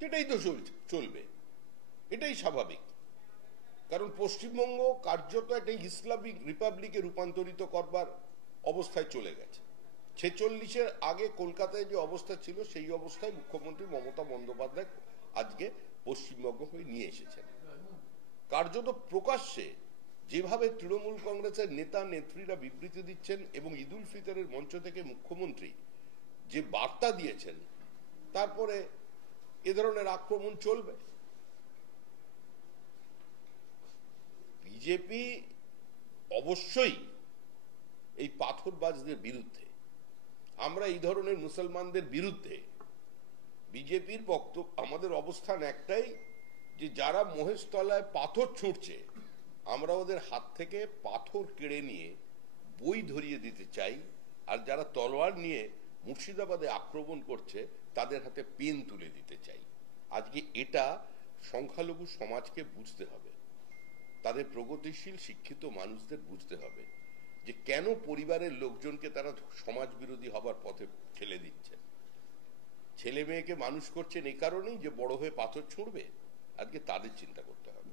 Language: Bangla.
এটাই তো চলবে, এটাই স্বাভাবিক। কারণ পশ্চিমবঙ্গ কার্যত একটা ইসলামিক রিপাবলিকে রূপান্তরিত করবার অবস্থায় চলে গেছে। 46-এর আগে কলকাতায় যে অবস্থা ছিল সেই অবস্থায় মুখ্যমন্ত্রী মমতা বন্দ্যোপাধ্যায় আজকে পশ্চিমবঙ্গ হয়ে নিয়ে এসেছেন। কার্যত প্রকাশ্যে যেভাবে তৃণমূল কংগ্রেসের নেতা নেত্রীরা বিবৃতি দিচ্ছেন এবং ঈদ উল ফিতরের মঞ্চ থেকে মুখ্যমন্ত্রী যে বার্তা দিয়েছেন, তারপরে এ ধরনের আক্রমণ চলবে। বিজেপি অবশ্যই এই পাথরবাজদের বিরুদ্ধে, আমরা এই ধরনের মুসলমানদের বিরুদ্ধে। বিজেপির বক্তব্য, আমাদের অবস্থান একটাই যে যারা মহেশতলায় পাথর ছুঁড়ছে আমরা ওদের হাত থেকে পাথর কেড়ে নিয়ে বই ধরিয়ে দিতে চাই, আর যারা তলোয়ার নিয়ে মুর্শিদাবাদে আক্রমণ করছে তাদের হাতে পেন তুলে দিতে চাই। আজকে এটা সংখ্যালঘু সমাজকে বুঝতে হবে, তাদের প্রগতিশীল শিক্ষিত মানুষদের বুঝতে হবে যে কেন পরিবারের লোকজনকে তারা সমাজ বিরোধী হবার পথে ঠেলে দিচ্ছে। ছেলে মেয়েকে মানুষ করছেন এই কারণেই যে বড় হয়ে পাথর ছুঁড়বে। আজকে তাদের চিন্তা করতে হবে।